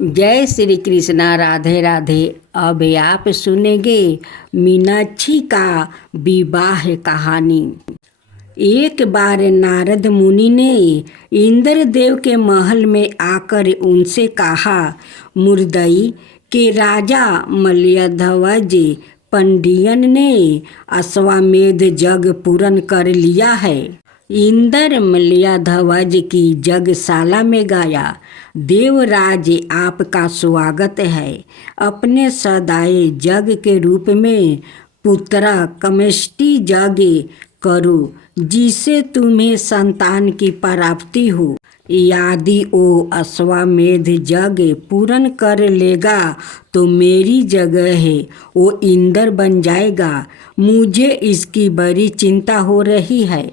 जय श्री कृष्णा। राधे राधे। अब आप सुनेंगे मीनाक्षी का विवाह कहानी। एक बार नारद मुनि ने इंद्रदेव के महल में आकर उनसे कहा, मुर्दई के राजा मल्यध्वज पंडियन ने अश्वमेध यज्ञ पूर्ण कर लिया है। इंद्र मल्यध्वज की यज्ञशाला में गया। देवराज आपका स्वागत है। अपने सदाए यज्ञ के रूप में पुत्र कमेष्टि यज्ञ करो, जिससे तुम्हें संतान की प्राप्ति हो। यदि वो अश्वमेध यज्ञ पूर्ण कर लेगा तो मेरी जगह वो इंद्र बन जाएगा। मुझे इसकी बड़ी चिंता हो रही है।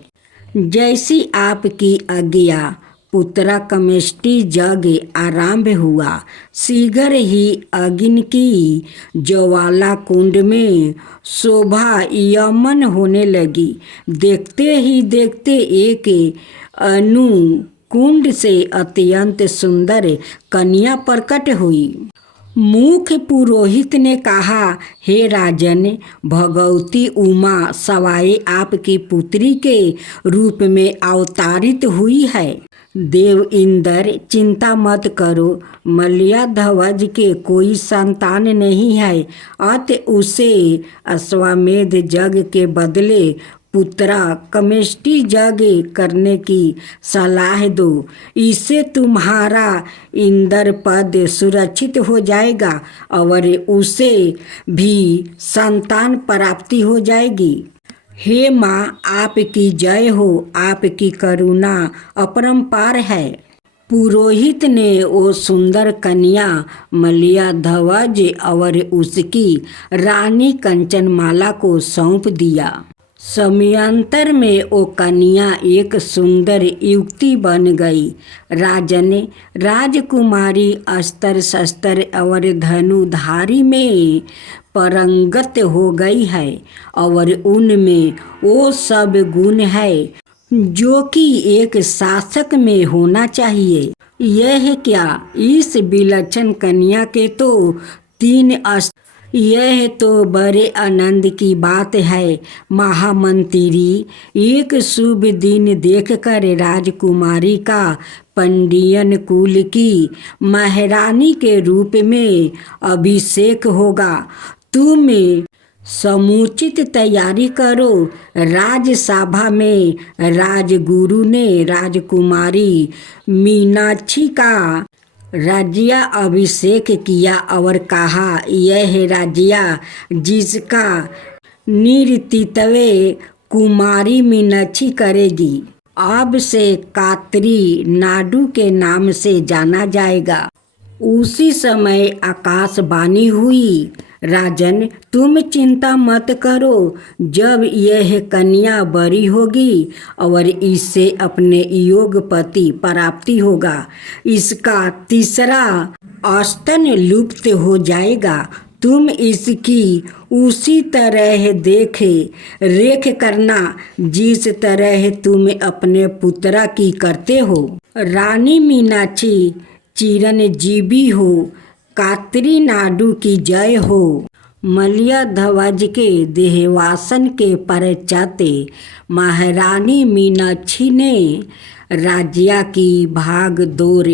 जैसी आपकी आज्ञा। पुत्र कमेष्टि यज्ञ आरंभ हुआ। शीघ्र ही अग्नि की ज्वाला कुंड में शोभा यमन होने लगी। देखते ही देखते एक अनु कुंड से अत्यंत सुंदर कन्या प्रकट हुई। मुख्य पुरोहित ने कहा, हे राजन, भगवती उमा सवाई आपकी पुत्री के रूप में अवतारित हुई है। देव इंद्र, चिंता मत करो। मल्यध्वज के कोई संतान नहीं है, अतः उसे अश्वमेध यज्ञ के बदले पुत्र कमेष्टि यज्ञ करने की सलाह दो। इससे तुम्हारा इंद्र पद सुरक्षित हो जाएगा और उसे भी संतान प्राप्ति हो जाएगी। हे माँ, आपकी जय हो। आपकी करुणा अपरंपार है। पुरोहित ने वो सुंदर कन्या मल्यध्वज और उसकी रानी कंचनमाला को सौंप दिया। समयांतर में वो कन्या एक सुंदर युवती बन गई। राजन, राजकुमारी अस्त्र शस्त्र और धनुधारी में पारंगत हो गई है और उनमें वो सब गुण है जो कि एक शासक में होना चाहिए। यह क्या, इस विलक्षण कन्या के तो 3 अस्त्र। यह तो बड़े आनंद की बात है महामंत्री। एक शुभ दिन देखकर राजकुमारी का पंडियन कुल की महारानी के रूप में अभिषेक होगा। तुम समुचित तैयारी करो। राजसभा में राजगुरु ने राजकुमारी मीनाक्षी का राज्य अभिषेक किया और कहा, यह राज्य जिसका नेतृत्व कुमारी मीनाक्षी करेगी, अब से कात्री नाडु के नाम से जाना जाएगा। उसी समय आकाशवाणी हुई, राजन, तुम चिंता मत करो। जब यह कन्या बड़ी होगी और इससे अपने योगपति प्राप्ति होगा, इसका तीसरा स्तन लुप्त हो जाएगा। तुम इसकी उसी तरह देख रेख करना जिस तरह तुम अपने पुत्र की करते हो। रानी मीनाक्षी चिरंजीवी हो। कात्री नाडु की जय हो। मल्यध्वज के देहवासन के पश्चात महारानी मीनाक्षी ने राज्य की भागदौड़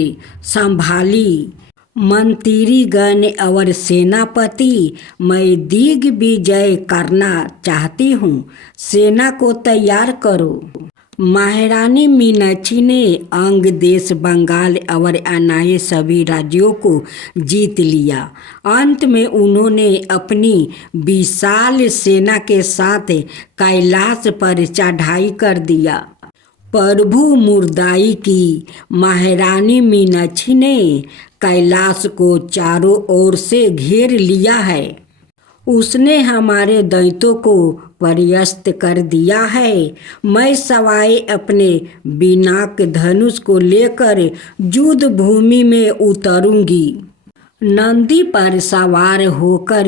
संभाली। मंत्रीगण और सेनापति, मैं दिग्विजय करना चाहती हूँ। सेना को तैयार करो। महारानी मीनाक्षी ने अंग देश, बंगाल और अन्य सभी राज्यों को जीत लिया। अंत में उन्होंने अपनी विशाल सेना के साथ कैलाश पर चढ़ाई कर दिया। प्रभु मुर्दाई की महारानी मीनाक्षी ने कैलाश को चारों ओर से घेर लिया है। उसने हमारे दैत्यों को परास्त कर दिया है। मैं सवाए अपने बिनाक धनुष को लेकर युद्ध भूमि में उतरूंगी। नंदी पर सवार होकर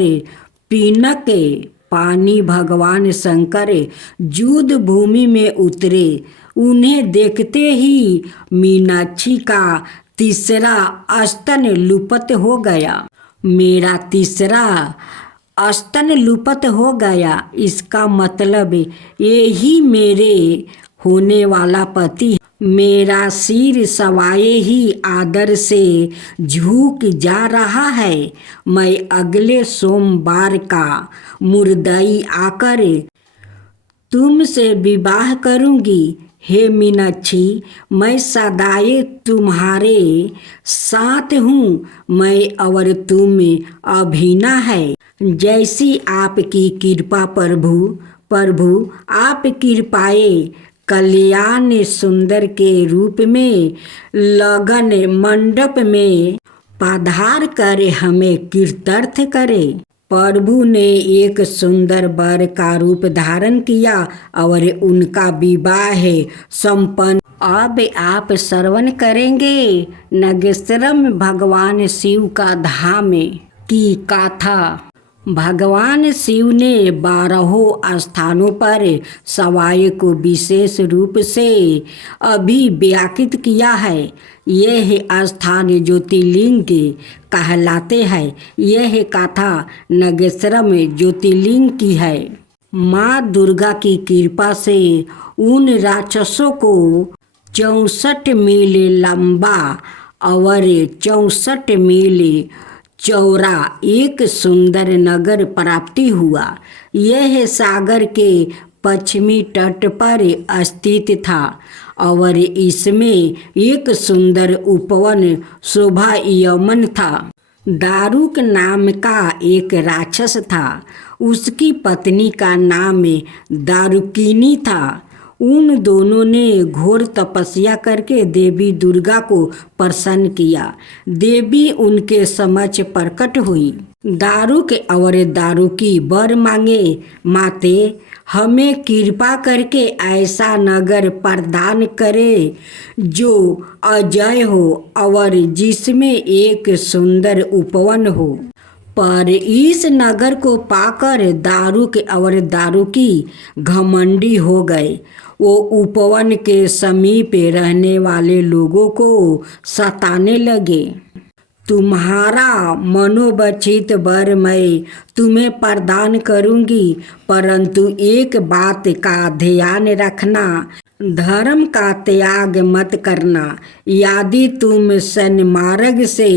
पिनक पानी भगवान शंकर युद्ध भूमि में उतरे। उन्हें देखते ही मीनाक्षी का तीसरा स्तन लुप्त हो गया। मेरा तीसरा स्तन लुप्त हो गया। इसका मतलब यही मेरे होने वाला पति मेरा सिर सवाए ही आदर से झुक जा रहा है। मैं अगले सोमवार का मुर्दई आकर तुमसे विवाह करूंगी। हे मीनाक्षी, मैं सदाए तुम्हारे साथ हूँ। मैं और तुम अभिन्न है। जैसी आपकी कृपा प्रभु। प्रभु आप कृपाए कल्याण सुंदर के रूप में लगन मंडप में पधार कर हमें कृतार्थ करे। प्रभु ने एक सुंदर वर का रूप धारण किया और उनका विवाह संपन्न। अब आप श्रवण करेंगे नागेश्वरम भगवान शिव का धाम की गाथा। भगवान शिव ने 12 स्थानों पर सवाई को विशेष रूप से अभिव्यक्त किया है। यह स्थान ज्योतिर्लिंग कहलाते हैं। यह कथा नागेश्वरम ज्योतिर्लिंग की है। माँ दुर्गा की कृपा से उन राक्षसों को 64 मील लंबा और 64 मील चौड़ा एक सुंदर नगर प्राप्ति हुआ। यह सागर के पश्चिमी तट पर स्थित था और इसमें एक सुंदर उपवन शोभायमान था। दारुक नाम का एक राक्षस था। उसकी पत्नी का नाम दारुकिनी था। उन दोनों ने घोर तपस्या करके देवी दुर्गा को प्रसन्न किया। देवी उनके समक्ष प्रकट हुई। दारुक और दारुकी वर मांगे, माते हमें कृपा करके ऐसा नगर प्रदान करे जो अजय हो और जिसमें एक सुंदर उपवन हो। पर इस नगर को पाकर दारुक और दारुकी घमंडी हो गए। वो उपवन के समीप रहने वाले लोगों को सताने लगे। तुम्हारा मनोवांछित वर मैं तुम्हें प्रदान करूंगी, परंतु एक बात का ध्यान रखना, धर्म का त्याग मत करना। यदि तुम सन्मार्ग से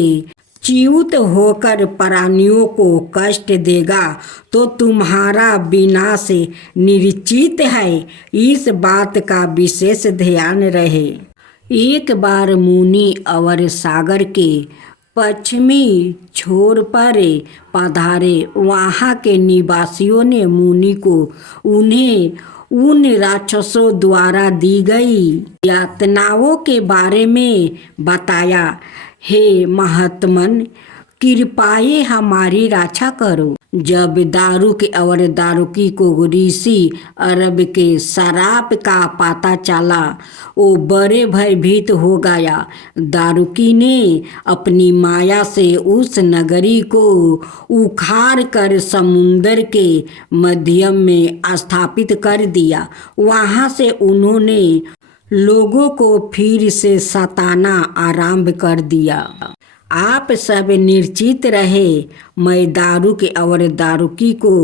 च्युत होकर प्राणियों को कष्ट देगा तो तुम्हारा विनाश निश्चित है। इस बात का विशेष ध्यान रहे। एक बार मुनि और सागर के पश्चिमी छोर पर पधारे। वहाँ के निवासियों ने मुनि को उन्हें उन राक्षसों द्वारा दी गई यातनाओं के बारे में बताया। हे महात्मन, कृपाए हमारी रक्षा करो। जब दारुक और दारुकी को ऋषि अरब के शराप का पता चला, वो बड़े भयभीत हो गया। दारुकी ने अपनी माया से उस नगरी को उखाड़ कर समुद्र के मध्य में स्थापित कर दिया। वहाँ से उन्होंने लोगों को फिर से सताना आरंभ कर दिया। आप सब निर्चित रहे। मैं दारुक और दारुकी को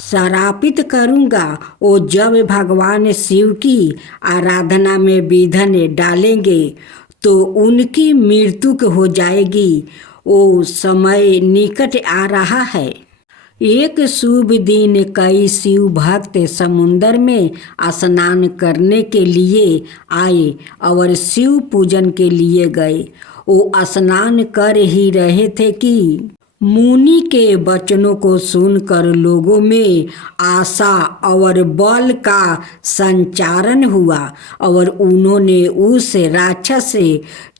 श्रापित करूंगा। वो जब भगवान शिव की आराधना में विघ्न डालेंगे तो उनकी मृत्यु हो जाएगी। वो समय निकट आ रहा है। एक शुभ दिन कई शिव भक्त समुद्र में स्नान करने के लिए आए और शिव पूजन के लिए गए। वो स्नान कर ही रहे थे कि मुनि के वचनों को सुनकर लोगों में आशा और बल का संचारण हुआ और उन्होंने उस राक्षस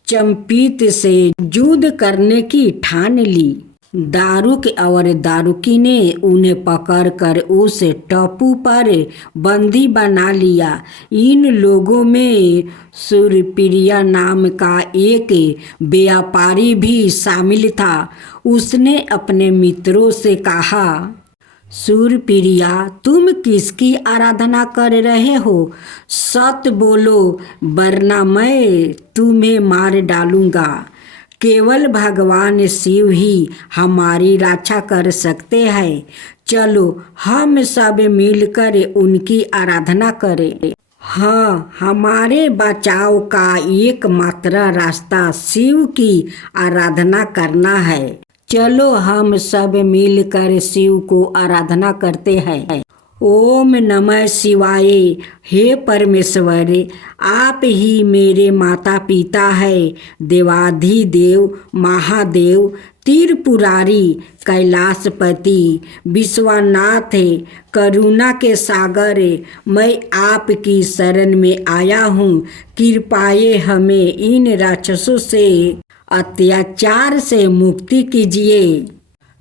चंपित से युद्ध करने की ठान ली। दारुक और दारुकी ने उन्हें पकड़कर उस टापू पर बंदी बना लिया। इन लोगों में सूर्यप्रिया नाम का एक व्यापारी भी शामिल था। उसने अपने मित्रों से कहा, सूर्यप्रिया, तुम किसकी आराधना कर रहे हो? सत्य बोलो, वरना मैं तुम्हें मार डालूंगा। केवल भगवान शिव ही हमारी रक्षा कर सकते हैं। चलो हम सब मिलकर उनकी आराधना करें। हाँ, हमारे बचाव का एकमात्र रास्ता शिव की आराधना करना है। चलो हम सब मिलकर शिव को आराधना करते हैं। ओम नमः शिवाय। हे परमेश्वर, आप ही मेरे माता पिता है। देवाधिदेव महादेव त्रिपुरारी कैलाशपति विश्वनाथ करुणा के सागर, मैं आपकी शरण में आया हूँ। कृपाए हमें इन राक्षसों से अत्याचार से मुक्ति कीजिए।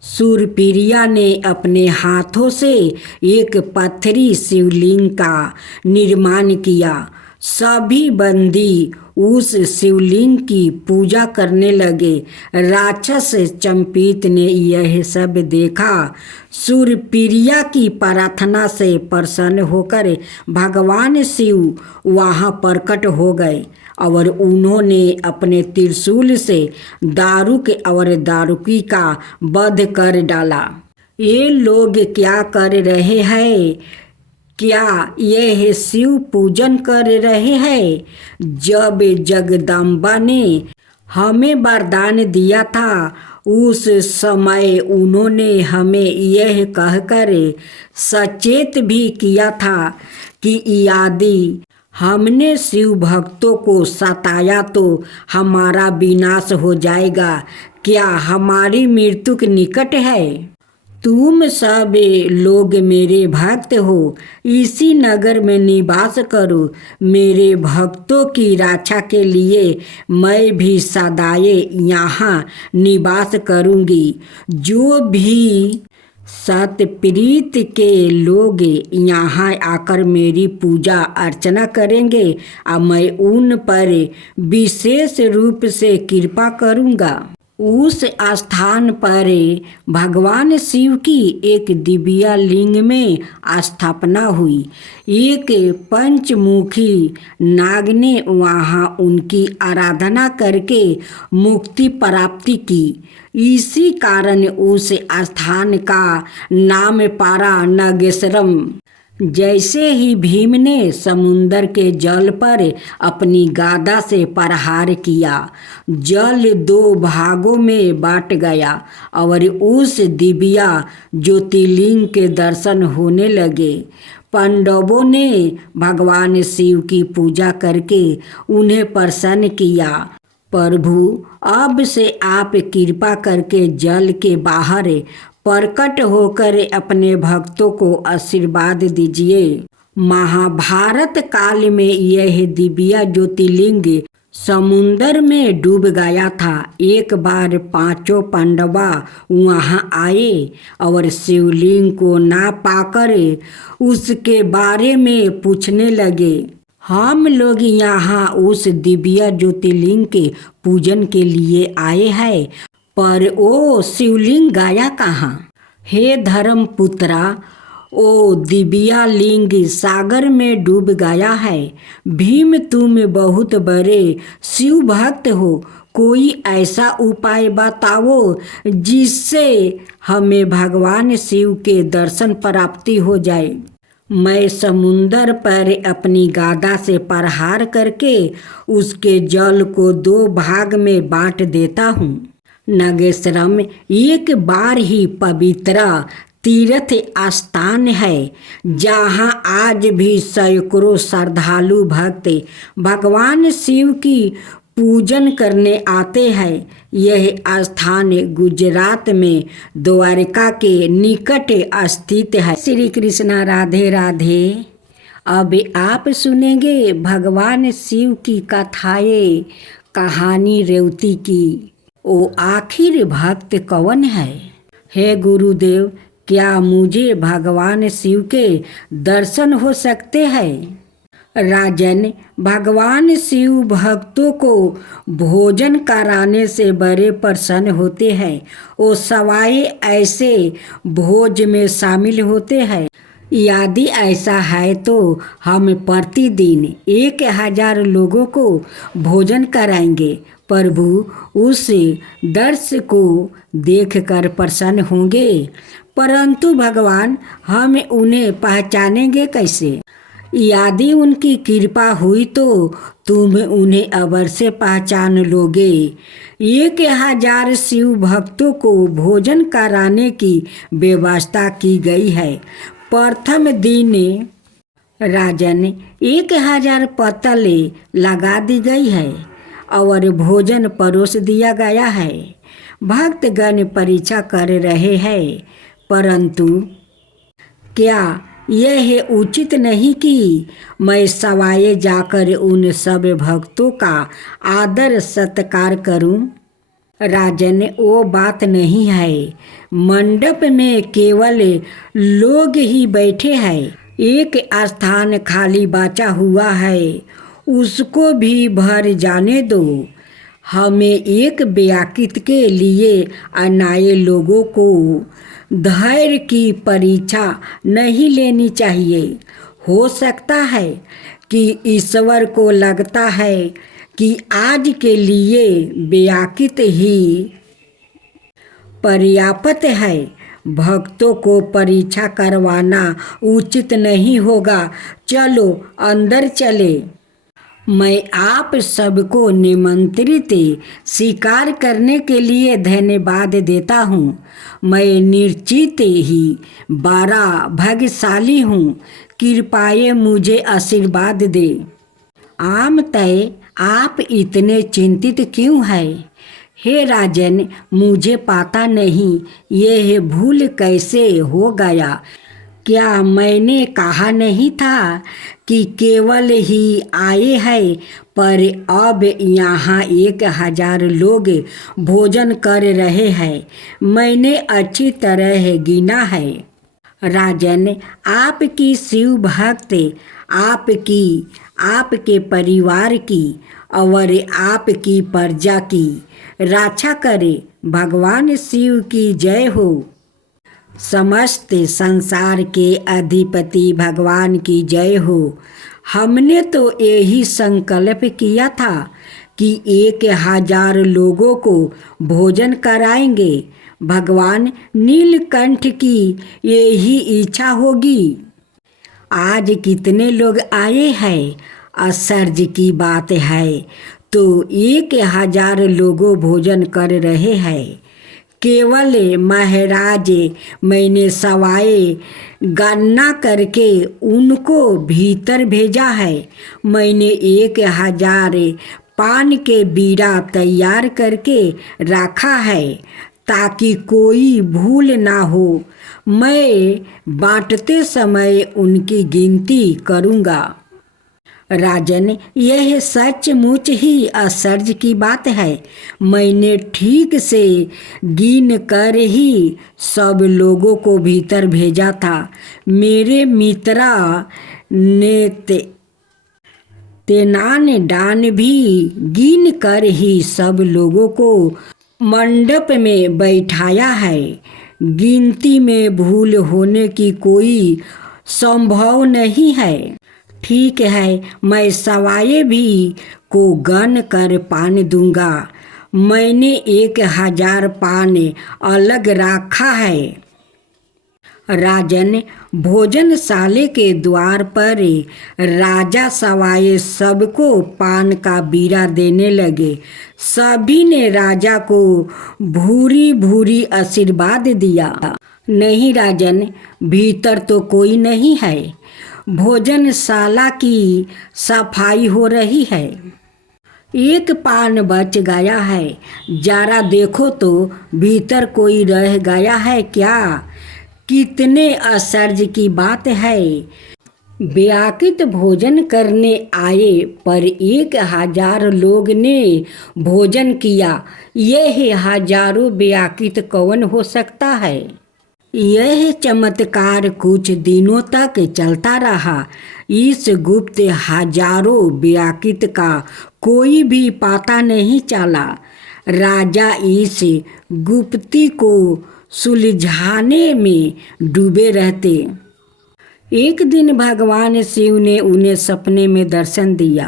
सूरप्रिया ने अपने हाथों से एक पत्थरी शिवलिंग का निर्माण किया। सभी बंदी उस शिवलिंग की पूजा करने लगे। राक्षस चंपित ने यह सब देखा। सूरप्रिया की प्रार्थना से प्रसन्न होकर भगवान शिव वहाँ प्रकट हो गए और उन्होंने अपने त्रिशूल से दारुक और दारुकी का वध कर डाला। ये लोग क्या कर रहे हैं? क्या यह शिव पूजन कर रहे हैं? जब जगदम्बा ने हमें वरदान दिया था उस समय उन्होंने हमें यह कहकर सचेत भी किया था कि यदि हमने शिव भक्तों को सताया तो हमारा विनाश हो जाएगा। क्या हमारी मृत्यु के निकट है? तुम सब लोग मेरे भक्त हो, इसी नगर में निवास करो। मेरे भक्तों की रक्षा के लिए मैं भी सदाए यहाँ निवास करूँगी। जो भी सतप्रीत के लोग यहाँ आकर मेरी पूजा अर्चना करेंगे और मैं उन पर विशेष रूप से कृपा करूँगा। उस स्थान पर भगवान शिव की एक दिव्य लिंग में स्थापना हुई। एक पंचमुखी नाग ने वहाँ उनकी आराधना करके मुक्ति प्राप्ति की। इसी कारण उस स्थान का नाम पारा नागेश्वरम। जैसे ही भीम ने समुंदर के जल पर अपनी गादा से प्रहार किया, जल दो भागों में बांट गया और उस दिव्य ज्योतिर्लिंग के दर्शन होने लगे। पांडवों ने भगवान शिव की पूजा करके उन्हें प्रसन्न किया। प्रभु, अब से आप कृपा करके जल के बाहर प्रकट होकर अपने भक्तों को आशीर्वाद दीजिए। महाभारत काल में यह दिव्य ज्योतिर्लिंग समुंदर में डूब गया था। एक बार पांचों पांडवा वहां आए और शिवलिंग को ना पाकर उसके बारे में पूछने लगे। हम लोग यहाँ उस दिव्य ज्योतिर्लिंग के पूजन के लिए आए हैं, पर ओ शिवलिंग गया कहाँ? हे धर्मपुत्रा, ओ दिव्य लिंग सागर में डूब गया है। भीम, तुम बहुत बड़े शिव भक्त हो, कोई ऐसा उपाय बताओ जिससे हमें भगवान शिव के दर्शन प्राप्ति हो जाए। मैं समुंदर पर अपनी गादा से प्रहार करके उसके जल को दो भाग में बांट देता हूँ। नागेश्वरम एक बार ही पवित्र तीर्थ स्थान है जहाँ आज भी सैकड़ों श्रद्धालु भक्त भगवान शिव की पूजन करने आते हैं। यह स्थान गुजरात में द्वारका के निकट स्थित है। श्री कृष्णा, राधे राधे। अब आप सुनेंगे भगवान शिव की कथाएं, कहानी रेवती की। ओ आखिर भक्त कौन है? हे गुरुदेव, क्या मुझे भगवान शिव के दर्शन हो सकते हैं? राजन, भगवान शिव भक्तों को भोजन कराने से बड़े प्रसन्न होते हैं। वो सवाए ऐसे भोज में शामिल होते हैं यदि ऐसा है तो हम प्रतिदिन 1000 लोगों को भोजन कराएंगे। प्रभु उस दृश्य को देखकर प्रसन्न होंगे। परंतु भगवान, हम उन्हें पहचानेंगे कैसे? यदि उनकी कृपा हुई तो तुम उन्हें अवश्य पहचान लोगे। 1000 शिव भक्तों को भोजन कराने की व्यवस्था की गई है। प्रथम दिन राजन 1000 पत्तलें लगा दी गई है और भोजन परोस दिया गया है। भक्तगण परीक्षा कर रहे हैं, परंतु क्या यह उचित नहीं कि मैं सवाए जाकर उन सब भक्तों का आदर सत्कार करूं? राजन, वो बात नहीं है। मंडप में केवल लोग ही बैठे हैं। एक स्थान खाली बचा हुआ है, उसको भी भर जाने दो। हमें एक व्याकृत के लिए अनाए लोगों को धैर्य की परीक्षा नहीं लेनी चाहिए। हो सकता है कि ईश्वर को लगता है कि आज के लिए व्याकृत ही पर्याप्त है। भक्तों को परीक्षा करवाना उचित नहीं होगा। चलो अंदर चले। मैं आप सबको निमंत्रित स्वीकार करने के लिए धन्यवाद देता हूँ। मैं निश्चित ही बड़ा भाग्यशाली हूँ। कृपया मुझे आशीर्वाद दे। आमतय आप इतने चिंतित क्यों हैं? हे राजन, मुझे पता नहीं यह भूल कैसे हो गया। क्या मैंने कहा नहीं था कि केवल ही आए हैं, पर अब यहाँ 1000 लोग भोजन कर रहे हैं। मैंने अच्छी तरह गिना है। राजन, आपकी शिव भक्त आपकी, आपके परिवार की और आपकी प्रजा की रक्षा करे। भगवान शिव की जय हो। समस्त संसार के अधिपति भगवान की जय हो। हमने तो यही संकल्प किया था कि 1000 लोगों को भोजन कराएंगे। भगवान नीलकंठ की यही इच्छा होगी। आज कितने लोग आए हैं? आश्चर्य की बात है, तो 1000 लोगों भोजन कर रहे हैं। केवल महाराज, मैंने सवाए गणना करके उनको भीतर भेजा है। मैंने 1000 पान के बीड़ा तैयार करके रखा है ताकि कोई भूल ना हो। मैं बांटते समय उनकी गिनती करूँगा। राजन, यह सचमुच ही आश्चर्य की बात है। मैंने ठीक से गिन कर ही सब लोगों को भीतर भेजा था। मेरे मित्रा ने तेनान डान भी गिन कर ही सब लोगों को मंडप में बैठाया है। गिनती में भूल होने की कोई संभव नहीं है। ठीक है, मैं सवाए भी को गन कर पान दूंगा। मैंने 1000 पान अलग रखा है। राजन, भोजनशाले के द्वार पर राजा सवाए सबको पान का बीड़ा देने लगे। सभी ने राजा को भूरी भूरी आशीर्वाद दिया। नहीं राजन, भीतर तो कोई नहीं है। भोजनशाला की सफाई हो रही है। एक पान बच गया है। जरा देखो तो भीतर कोई रह गया है क्या? कितने आश्चर्य की बात है। व्याकृत भोजन करने आए पर 1000 लोग ने भोजन किया। यह हजारों व्याकृत कौन हो सकता है? यह चमत्कार कुछ दिनों तक चलता रहा। इस गुप्त हजारों व्याकृत का कोई भी पता नहीं चला। राजा इस गुप्ती को सुलझाने में डूबे रहते। एक दिन भगवान शिव ने उन्हें सपने में दर्शन दिया।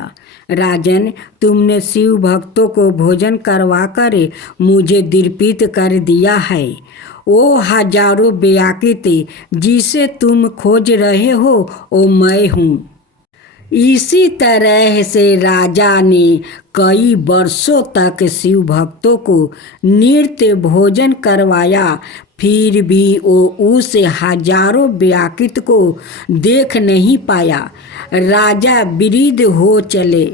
राजन, तुमने शिव भक्तों को भोजन करवा कर मुझे दीर्पित कर दिया है। वो हजारों व्याकृत जिसे तुम खोज रहे हो वो मैं हूँ। इसी तरह से राजा ने कई वर्षों तक शिव भक्तों को नित्य भोजन करवाया, फिर भी वो उस हजारों व्याकृत को देख नहीं पाया। राजा वृद्ध हो चले।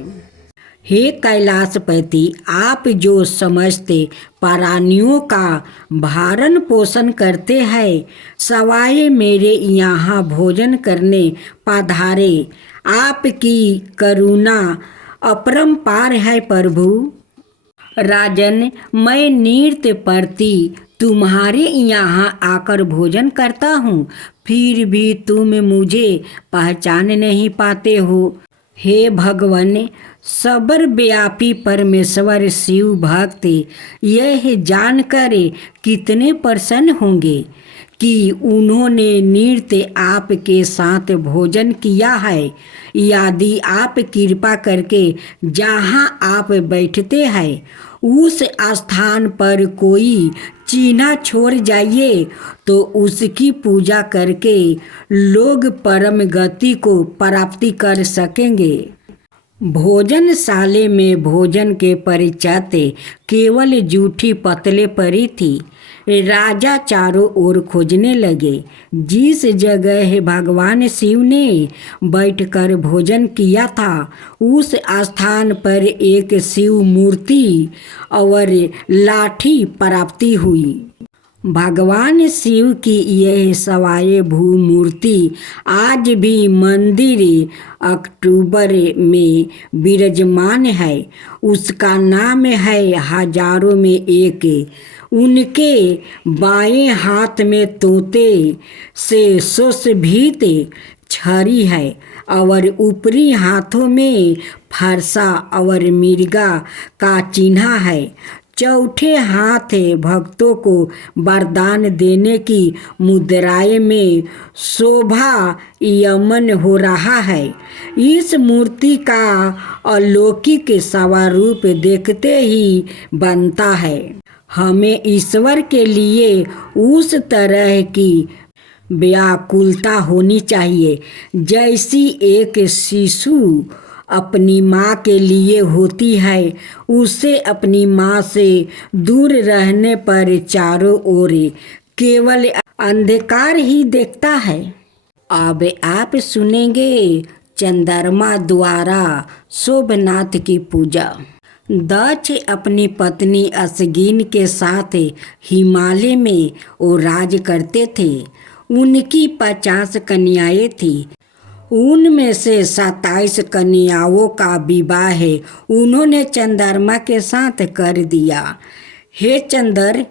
हे कैलाशपति, आप जो समझते प्राणियों का भरण पोषण करते हैं, सवाए मेरे यहाँ भोजन करने पधारे। आपकी करुणा अपरंपार है प्रभु। राजन, मैं नृत्य प्रति तुम्हारे यहाँ आकर भोजन करता हूँ, फिर भी तुम मुझे पहचान नहीं पाते हो। हे भगवान, सर्वव्यापी परमेश्वर शिव भक्त यह जानकर कितने प्रसन्न होंगे कि उन्होंने नृत्य आपके साथ भोजन किया है। यदि आप कृपा करके जहाँ आप बैठते हैं उस स्थान पर कोई चिन्ह छोड़ जाइए तो उसकी पूजा करके लोग परम गति को प्राप्ति कर सकेंगे। भोजनशाले में भोजन के परिचित केवल जूठी पतले पड़ी थी। राजा चारों ओर खोजने लगे। जिस जगह भगवान शिव ने बैठकर भोजन किया था उस स्थान पर एक शिव मूर्ति और लाठी प्राप्ति हुई। भगवान शिव की यह सवाए भू मूर्ति आज भी मंदिर अक्टूबर में विराजमान है। उसका नाम है हजारों में एक। उनके बाएं हाथ में तोते से सुशोभित छड़ी है और ऊपरी हाथों में फरसा और मिर्गा का चिन्ह है। चौथे हाथ भक्तों को वरदान देने की मुद्राएं में शोभा यमन हो रहा है। इस मूर्ति का अलौकिक स्वरूप देखते ही बनता है हमें ईश्वर के लिए उस तरह की व्याकुलता होनी चाहिए जैसी एक शिशु अपनी माँ के लिए होती है। उसे अपनी माँ से दूर रहने पर चारों ओर केवल अंधकार ही देखता है। अब आप सुनेंगे चंद्रमा द्वारा सोमनाथ की पूजा। दक्ष अपनी पत्नी असगीन के साथ हिमालय में वो राज करते थे। उनकी 50 कन्याएं थी। उनमें से 27 कन्याओं का विवाह उन्होंने चंद्रमा के साथ कर दिया। हे चंद्र,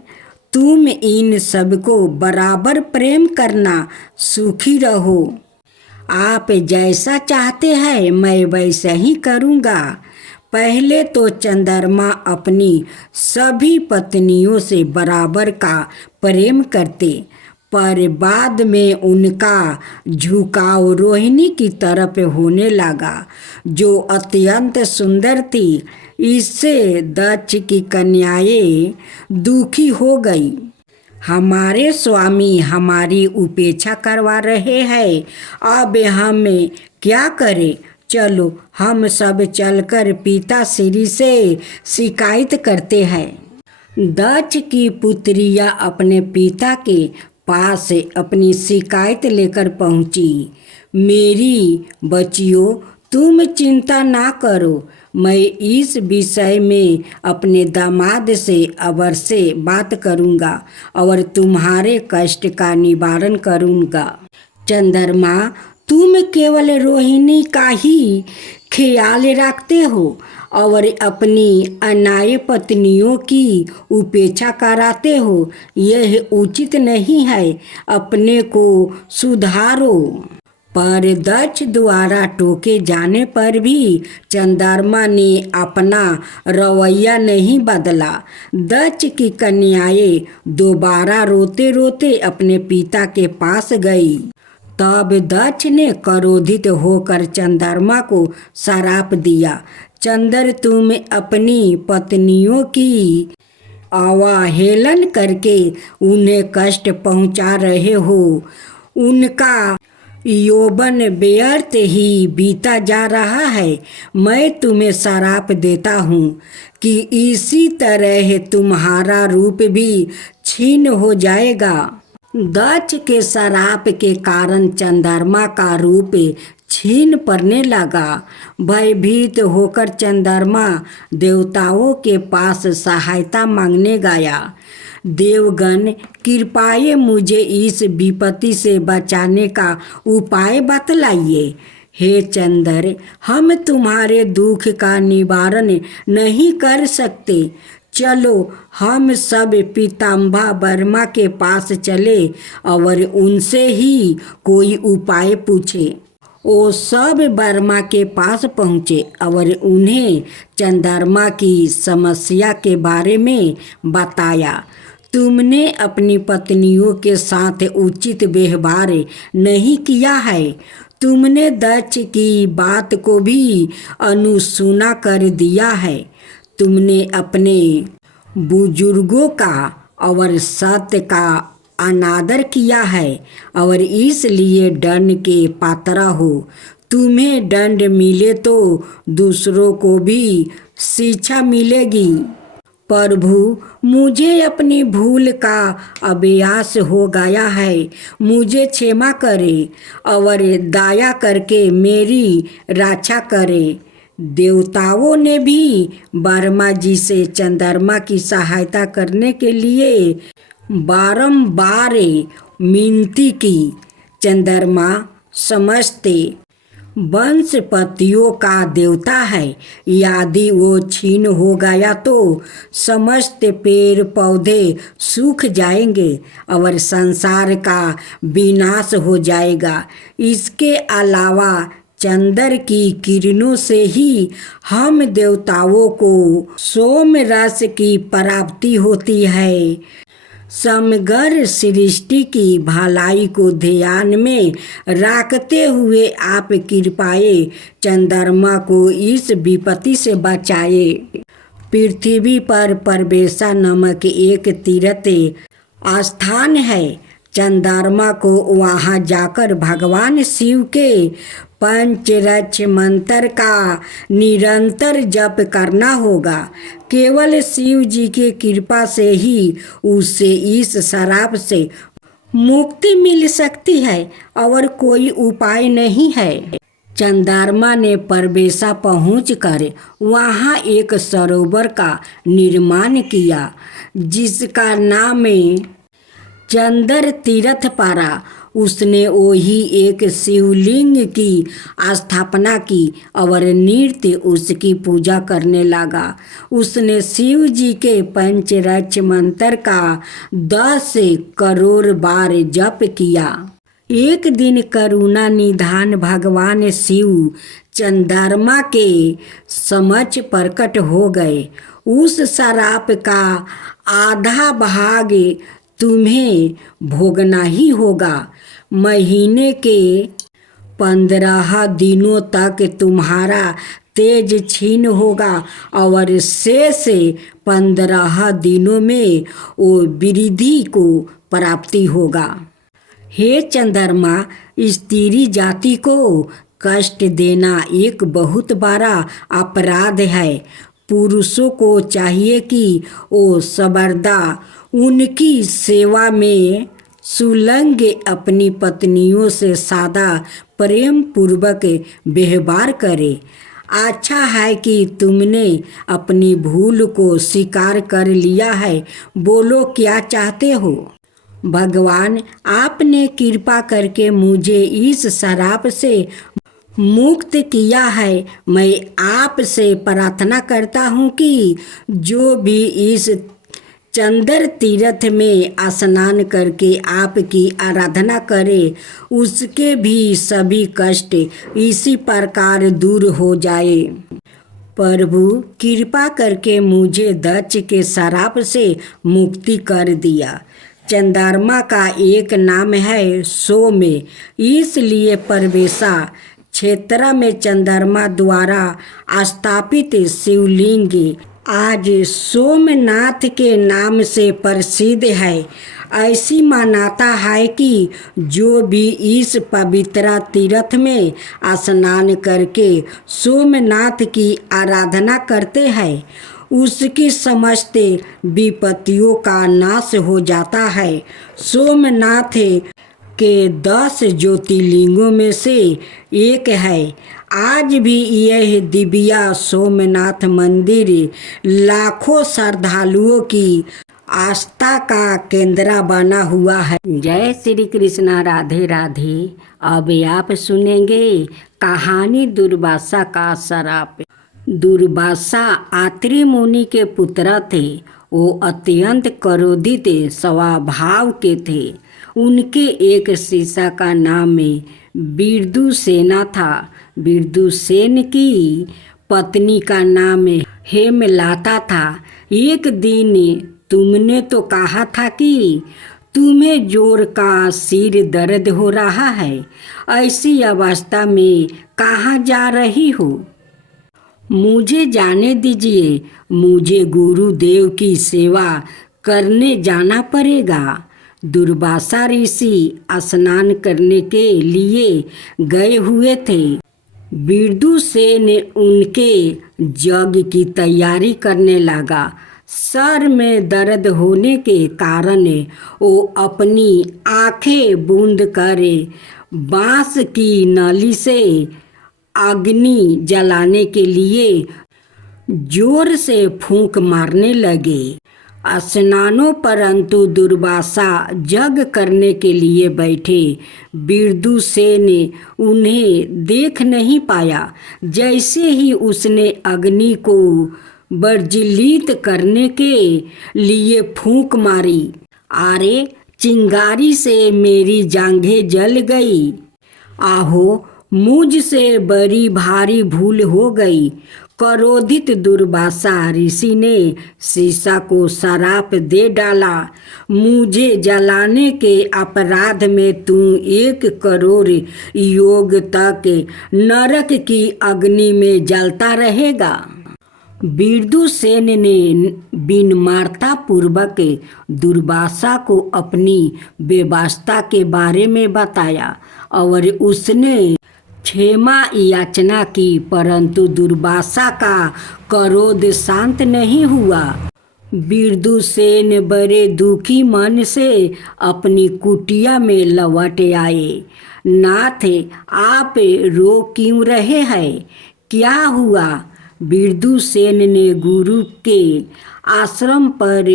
तुम इन सबको बराबर प्रेम करना, सुखी रहो। आप जैसा चाहते हैं मैं वैसा ही करूँगा। पहले तो चंद्रमा अपनी सभी पत्नियों से बराबर का प्रेम करते, पर बाद में उनका झुकाव रोहिणी की तरफ होने लगा जो अत्यंत सुंदर थी। इससे दक्ष की कन्याएं दुखी हो गई। हमारे स्वामी हमारी उपेक्षा करवा रहे हैं, अब हम क्या करें? चलो हम सब चलकर पिता श्री से शिकायत करते हैं। दक्ष की पुत्रियां अपने पिता के पास अपनी शिकायत लेकर पहुंची। मेरी बच्चियों, तुम चिंता ना करो, मैं इस विषय में अपने दामाद से अवश्य बात करूंगा और तुम्हारे कष्ट का निवारण करूंगा। चंद्रमा, तुम केवल रोहिणी का ही ख्याल रखते हो और अपनी अन्यायी पत्नियों की उपेक्षा कराते हो। यह उचित नहीं है, अपने को सुधारो। पर दक्ष द्वारा टोके जाने पर भी चंद्रमा ने अपना रवैया नहीं बदला। दक्ष की कन्याएं दोबारा रोते रोते अपने पिता के पास गई। तब दक्ष ने क्रोधित होकर चंद्रमा को श्राप दिया, चंद्र तुम अपनी पत्नियों की अवहेलन करके उन्हें कष्ट पहुंचा रहे हो। उनका यौवन व्यर्थ ही बीता जा रहा है। मैं तुम्हें श्राप देता हूँ कि इसी तरह तुम्हारा रूप भी छीन हो जाएगा। दक्ष के श्राप के कारण चंद्रमा का रूप छीन पड़ने लगा। भयभीत होकर चंद्रमा देवताओं के पास सहायता मांगने गया। देवगण, कृपया मुझे इस विपत्ति से बचाने का उपाय बतलाइए। हे चंद्र, हम तुम्हारे दुख का निवारण नहीं कर सकते। चलो हम सब पीताम्बर वर्मा के पास चले और उनसे ही कोई उपाय पूछे। वो सब वर्मा के पास पहुँचे और उन्हें चंद्रमा की समस्या के बारे में बताया। तुमने अपनी पत्नियों के साथ उचित व्यवहार नहीं किया है। तुमने दक्ष की बात को भी अनसुना कर दिया है। तुमने अपने बुजुर्गों का और सत्य का अनादर किया है और इसलिए दंड के पात्र हो। तुम्हें दंड मिले तो दूसरों को भी शिक्षा मिलेगी। प्रभु, मुझे अपनी भूल का अभ्यास हो गया है। मुझे क्षमा करे और दया करके मेरी रक्षा करे। देवताओं ने भी वर्मा जी से चंद्रमा की सहायता करने के लिए बारंबार विनती की। चंद्रमा समस्त वनस्पतियों का देवता है। यदि वो छीन हो गया तो समस्त पेड़ पौधे सूख जाएंगे और संसार का विनाश हो जाएगा। इसके अलावा चंद्र की किरणों से ही हम देवताओं को सोम रस की प्राप्ति होती है। समग्र सृष्टि की भलाई को ध्यान में रखते हुए आप कृपया चंद्रमा को इस विपत्ति से बचाए। पृथ्वी पर परबेसा नामक एक तीर्थ स्थान है। चंद्रमा को वहां जाकर भगवान शिव के पंचरक्ष मंत्र का निरंतर जप करना होगा। केवल शिव जी की कृपा से ही उसे इस श्राप से मुक्ति मिल सकती है और कोई उपाय नहीं है। चंद्रमा ने परबेसा पहुंचकर वहां एक सरोवर का निर्माण किया, जिसका नाम चंद्र तीर्थ पड़ा। उसने वही एक शिवलिंग की स्थापना की और नित्य उसकी पूजा करने लगा। उसने शिव जी के पंचरक्ष मंत्र का 10 करोड़ बार जप किया। एक दिन करुणा निधान भगवान शिव चंद्रमा के समक्ष प्रकट हो गए। उस श्राप का आधा भाग तुम्हें भोगना ही होगा। महीने के 15 दिनों तक तुम्हारा तेज छीन होगा और शेष 15 दिनों में वो वृद्धि को प्राप्ति होगा। हे चंद्रमा, स्त्री जाति को कष्ट देना एक बहुत बड़ा अपराध है। पुरुषों को चाहिए कि वो सर्वदा उनकी सेवा में सुलंग अपनी पत्नियों से सादा प्रेम पूर्वक व्यवहार करे। अच्छा है कि तुमने अपनी भूल को स्वीकार कर लिया है। बोलो, क्या चाहते हो? भगवान, आपने कृपा करके मुझे इस श्राप से मुक्त किया है। मैं आपसे प्रार्थना करता हूँ कि जो भी इस चंद्र तीर्थ में स्नान करके आपकी आराधना करे, उसके भी सभी कष्ट इसी प्रकार दूर हो जाए। प्रभु, कृपा करके मुझे दक्ष के श्राप से मुक्ति कर दिया। चंद्रमा का एक नाम है सोम, इसलिए परवेशा क्षेत्र में चंद्रमा द्वारा स्थापित शिवलिंग आज सोमनाथ के नाम से प्रसिद्ध है। ऐसी मान्यता है कि जो भी इस पवित्र तीर्थ में स्नान करके सोमनाथ की आराधना करते हैं उसकी समस्त विपत्तियों का नाश हो जाता है। सोमनाथ के 10 ज्योतिर्लिंगों में से एक है। आज भी यह दिव्य सोमनाथ मंदिर लाखों श्रद्धालुओं की आस्था का केंद्र बना हुआ है। जय श्री कृष्णा, राधे राधे। अब आप सुनेंगे कहानी दुर्वासा का श्राप। दुर्वासा आत्रि मुनि के पुत्र थे। वो अत्यंत क्रोधित स्वभाव के थे। उनके एक शिष्य का नाम विदुसेना था। विदुसेन की पत्नी का नाम हेमलता था। एक दिन तुमने तो कहा था कि तुम्हें जोर का सिर दर्द हो रहा है, ऐसी अवस्था में कहाँ जा रही हो? मुझे जाने दीजिए, मुझे गुरुदेव की सेवा करने जाना पड़ेगा। दुर्वासा ऋषि स्नान करने के लिए गए हुए थे। विदुसेन उनके यज्ञ की तैयारी करने लगा। सर में दर्द होने के कारण वो अपनी आंखें बूंद कर बांस की नली से अग्नि जलाने के लिए जोर से फूंक मारने लगे। परंतु दुर्वासा यज्ञ करने के लिए बैठे। विदुसेन उन्हें देख नहीं पाया। जैसे ही उसने अग्नि को प्रज्वलित करने के लिए फूंक मारी, अरे चिंगारी से मेरी जांघें जल गई। आहो, मुझसे बड़ी भारी भूल हो गई। क्रोधित दुर्वासा ऋषि ने शिष्य को श्राप दे डाला। मुझे जलाने के अपराध में तू 1 करोड़ योग तक नरक की अग्नि में जलता रहेगा। विदुसेन ने विनम्रता पूर्वक दुर्वासा को अपनी व्यवस्था के बारे में बताया और उसने क्षमा याचना की, परंतु दुर्वासा का क्रोध शांत नहीं हुआ। विदुसेन बड़े दुखी मन से अपनी कुटिया में लौट आए। नाथ, आप रो क्यों रहे हैं? क्या हुआ? विदुसेन ने गुरु के आश्रम पर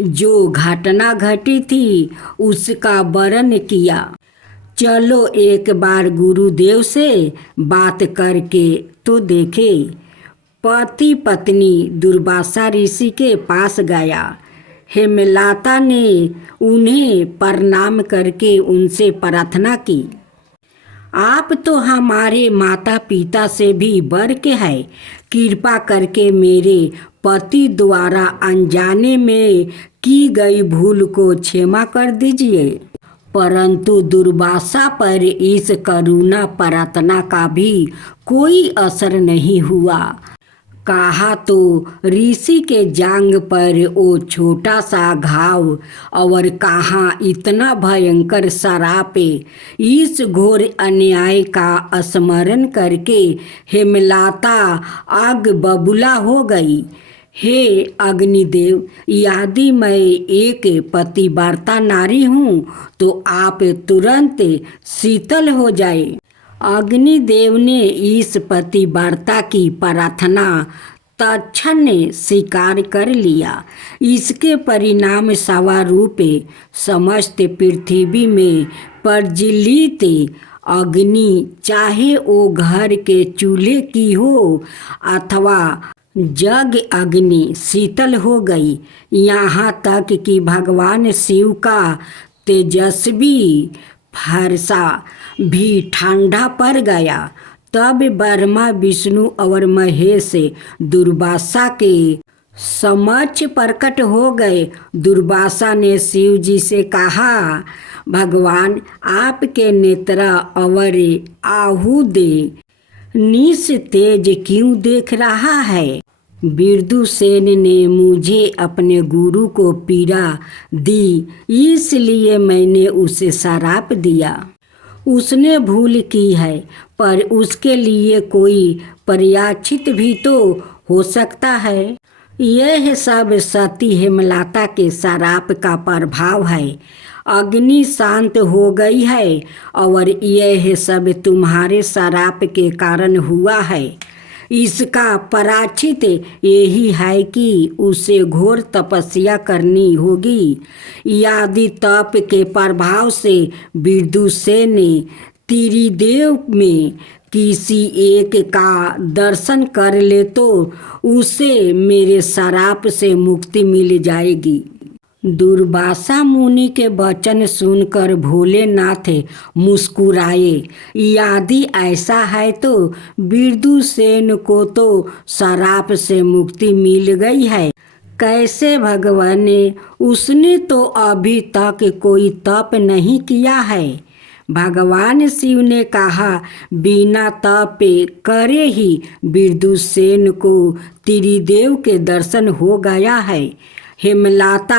जो घटना घटी थी उसका वर्णन किया। चलो एक बार गुरुदेव से बात करके तो देखे। पति पत्नी दुर्वासा ऋषि के पास गया। हेमलता ने उन्हें प्रणाम करके उनसे प्रार्थना की, आप तो हमारे माता पिता से भी बढ़ के हैं। कृपा करके मेरे पति द्वारा अनजाने में की गई भूल को क्षमा कर दीजिए। परंतु दुर्वासा पर इस करुणा प्रार्थना का भी कोई असर नहीं हुआ। कहा तो ऋषि के जांघ पर वो छोटा सा घाव और कहाँ इतना भयंकर श्राप। इस घोर अन्याय का स्मरण करके हेमलता आग बबूला हो गई। हे अग्निदेव, यदि मैं एक पतिव्रता नारी हूँ तो आप तुरंत शीतल हो जाए। अग्निदेव ने इस पतिव्रता की प्रार्थना तत्क्षण स्वीकार कर लिया। इसके परिणाम स्वरूप समस्त पृथ्वी में प्रज्वलित अग्नि, चाहे वो घर के चूल्हे की हो अथवा जग अग्नि, शीतल हो गई। यहाँ तक कि भगवान शिव का तेजस्वी फरसा भी ठंडा पड़ गया। तब ब्रह्मा, विष्णु और महेश दुर्वासा के समक्ष प्रकट हो गए। दुर्वासा ने शिव जी से कहा, भगवान आपके नेत्र अवर आहू दे निस तेज क्यों देख रहा है। विदुरसेन ने मुझे अपने गुरु को पीड़ा दी, इसलिए मैंने उसे श्राप दिया। उसने भूल की है, पर उसके लिए कोई प्रायश्चित भी तो हो सकता है। यह सब सती हेमलता के श्राप का प्रभाव है। अग्नि शांत हो गई है और यह सब तुम्हारे श्राप के कारण हुआ है। इसका प्रायश्चित यही है कि उसे घोर तपस्या करनी होगी। यदि तप के प्रभाव से विदुरसेन ने त्रिदेव में किसी एक का दर्शन कर ले तो उसे मेरे श्राप से मुक्ति मिल जाएगी। दुर्वासा मुनि के वचन सुनकर भोलेनाथ मुस्कुराए। यदि ऐसा है तो विदुरसेन को तो श्राप से मुक्ति मिल गई है। कैसे भगवान? उसने तो अभी तक कोई तप नहीं किया है। भगवान शिव ने कहा, बिना तप करे ही विदुरसेन को त्रिदेव के दर्शन हो गया है। हेमलता,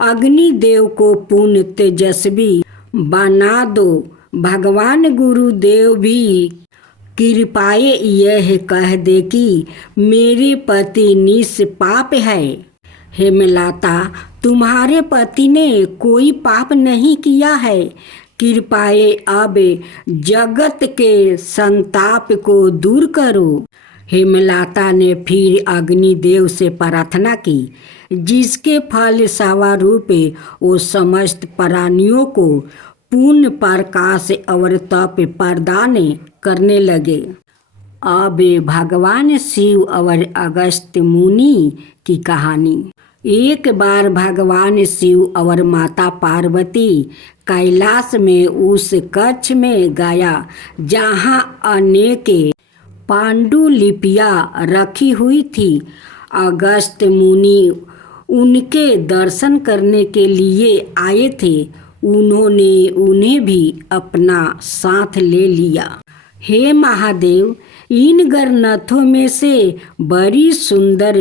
अग्निदेव को पूर्ण तेजस्वी बना दो। भगवान गुरुदेव भी कृपाए यह कह दे कि मेरे पति निष्पाप है। हेमलता, तुम्हारे पति ने कोई पाप नहीं किया है। कृपाए अब जगत के संताप को दूर करो। हेमलता ने फिर अग्निदेव से प्रार्थना की, जिसके फल स्वरूप वो समस्त प्राणियों को पूर्ण प्रकाश और तप प्रदान करने लगे। अब भगवान शिव और अगस्त्य मुनि की कहानी। एक बार भगवान शिव और माता पार्वती कैलाश में उस कक्ष में गया जहाँ अनेक पांडुलिपियाँ रखी हुई थी। अगस्त्य मुनि उनके दर्शन करने के लिए आए थे। उन्होंने उन्हें भी अपना साथ ले लिया। हे महादेव, इन गणनाथों में से बड़ी सुंदर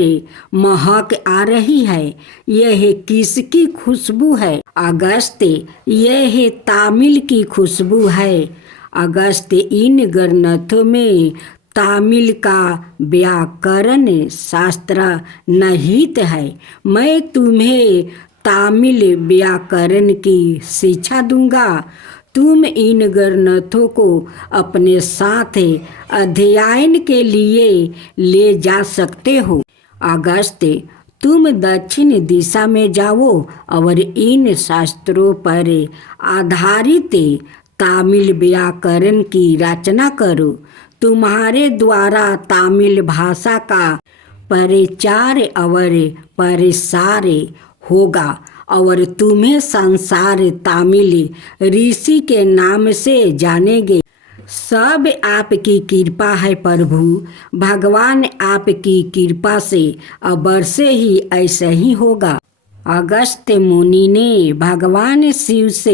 महक आ रही है। यह किसकी खुशबू है? अगस्त्य, यह तामिल की खुशबू है। अगस्त्य, इन गणनाथों में तामिल का व्याकरण शास्त्र निहित है। मैं तुम्हें तामिल व्याकरण की शिक्षा दूंगा। तुम इन गणनाथों को अपने साथ अध्ययन के लिए ले जा सकते हो। अगस्त्य, तुम दक्षिण दिशा में जाओ और इन शास्त्रों पर आधारित तामिल व्याकरण की रचना करो। तुम्हारे द्वारा तामिल भाषा का प्रचार और प्रसार होगा और तुम्हें संसार तामिल ऋषि के नाम से जानेंगे। सब आपकी कृपा है प्रभु। भगवान आपकी कृपा से अवश्य ही ऐसा ही होगा। अगस्त्य मुनि ने भगवान शिव से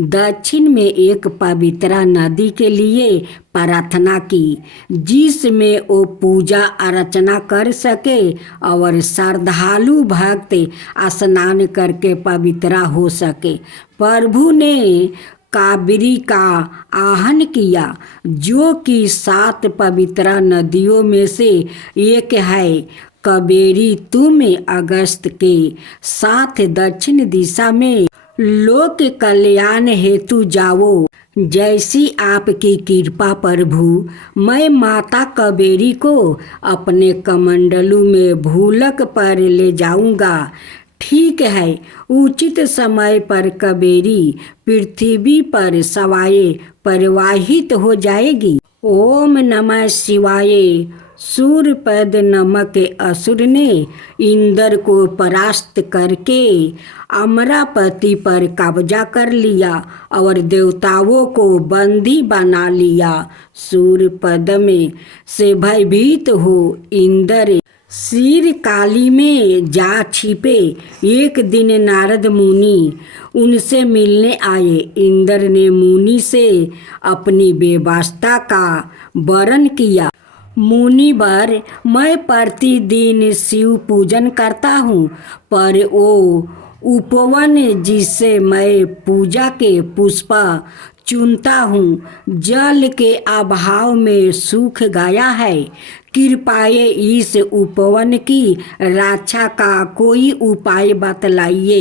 दक्षिण में एक पवित्र नदी के लिए प्रार्थना की, जिसमें वो पूजा अर्चना कर सके और श्रद्धालु भक्त स्नान करके पवित्र हो सके। प्रभु ने कावेरी का आह्वान किया, जो कि 7 पवित्र नदियों में से एक है। कावेरी, तुम अगस्त के साथ दक्षिण दिशा में लोक कल्याण हेतु जाओ। जैसी आपकी कृपा प्रभु। मैं माता कावेरी को अपने कमंडलू में भूलक पर ले जाऊंगा। ठीक है। उचित समय पर कावेरी पृथ्वी पर सवाए प्रवाहित हो जाएगी। ओम नमः शिवाय। सूर्यपद नामक असुर ने इंद्र को परास्त करके अमरावती पर कब्जा कर लिया और देवताओं को बंदी बना लिया। सूर्यपद में से भयभीत हो इंद्र सिर काली में जा छिपे। एक दिन नारद मुनि उनसे मिलने आए। इंद्र ने मुनि से अपनी बेवास्ता का वर्णन किया। मुनिवर, मैं प्रतिदिन शिव पूजन करता हूँ, पर वो उपवन जिससे मैं पूजा के पुष्प चुनता हूँ, जल के अभाव में सूख गया है। कृपया इस उपवन की रक्षा का कोई उपाय बतलाइए।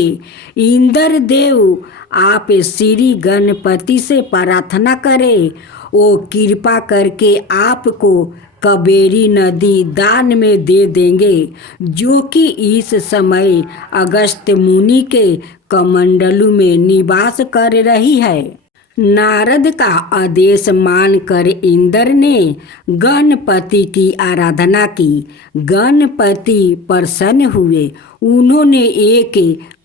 इंद्र देव, आप श्री गणपति से प्रार्थना करें, वो कृपा करके आपको कावेरी नदी दान में दे देंगे, जो कि इस समय अगस्त्य मुनि के कमंडलू में निवास कर रही है। नारद का आदेश मानकर इंद्र ने गणपति की आराधना की। गणपति प्रसन्न हुए। उन्होंने एक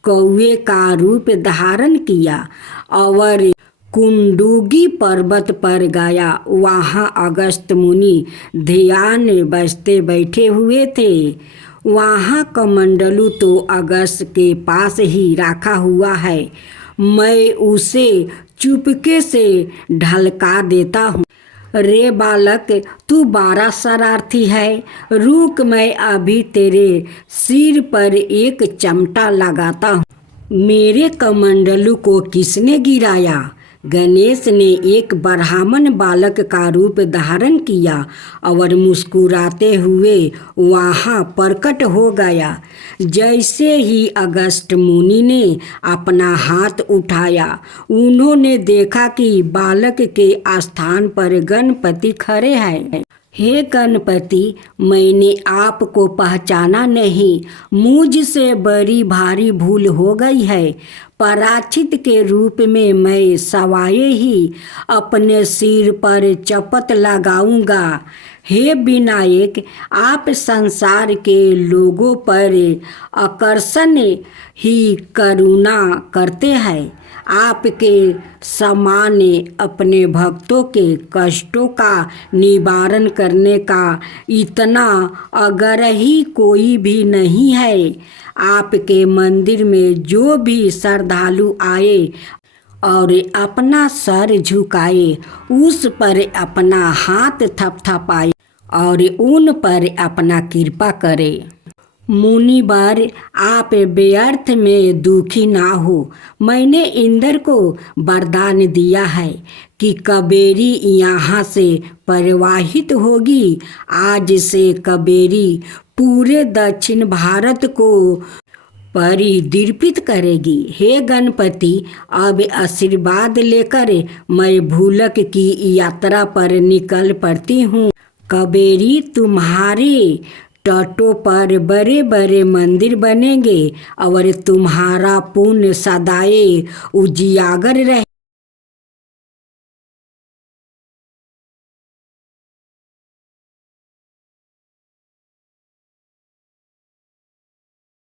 कौवे का रूप धारण किया और कुंडुगी पर्वत पर गया। वहाँ अगस्त्य मुनि ध्यान बजते बैठे हुए थे। वहाँ कमंडलू तो अगस्त्य के पास ही रखा हुआ है। मैं उसे चुपके से ढलका देता हूँ। रे बालक, तू बड़ा शरारती है। रुक, मैं अभी तेरे सिर पर एक चमटा लगाता हूँ। मेरे कमंडलू को किसने गिराया? गणेश ने एक ब्राह्मण बालक का रूप धारण किया और मुस्कुराते हुए वहाँ प्रकट हो गया। जैसे ही अगस्त्य मुनि ने अपना हाथ उठाया, उन्होंने देखा कि बालक के स्थान पर गणपति खड़े हैं। हे गणपति, मैंने आपको पहचाना नहीं। मुझसे बड़ी भारी भूल हो गई है। पराचित के रूप में मैं सवाए ही अपने सिर पर चपत लगाऊंगा। हे विनायक, आप संसार के लोगों पर आकर्षण ही करुणा करते हैं। आपके समान अपने भक्तों के कष्टों का निवारण करने का इतना आग्रही कोई भी नहीं है। आपके मंदिर में जो भी श्रद्धालु आए और अपना सर झुकाए, उस पर अपना हाथ थपथपाए और उन पर अपना कृपा करे। मुनिवर, आप व्यर्थ में दुखी ना हो। मैंने इंद्र को वरदान दिया है कि कावेरी यहाँ से प्रवाहित होगी। आज से कावेरी पूरे दक्षिण भारत को परिदीर्पित करेगी। हे गणपति, अब आशीर्वाद लेकर मैं भूलक की यात्रा पर निकल पड़ती हूँ। कावेरी, तुम्हारे तटों पर बड़े बड़े मंदिर बनेंगे और तुम्हारा पुण्य सदाए उजियागर रहे।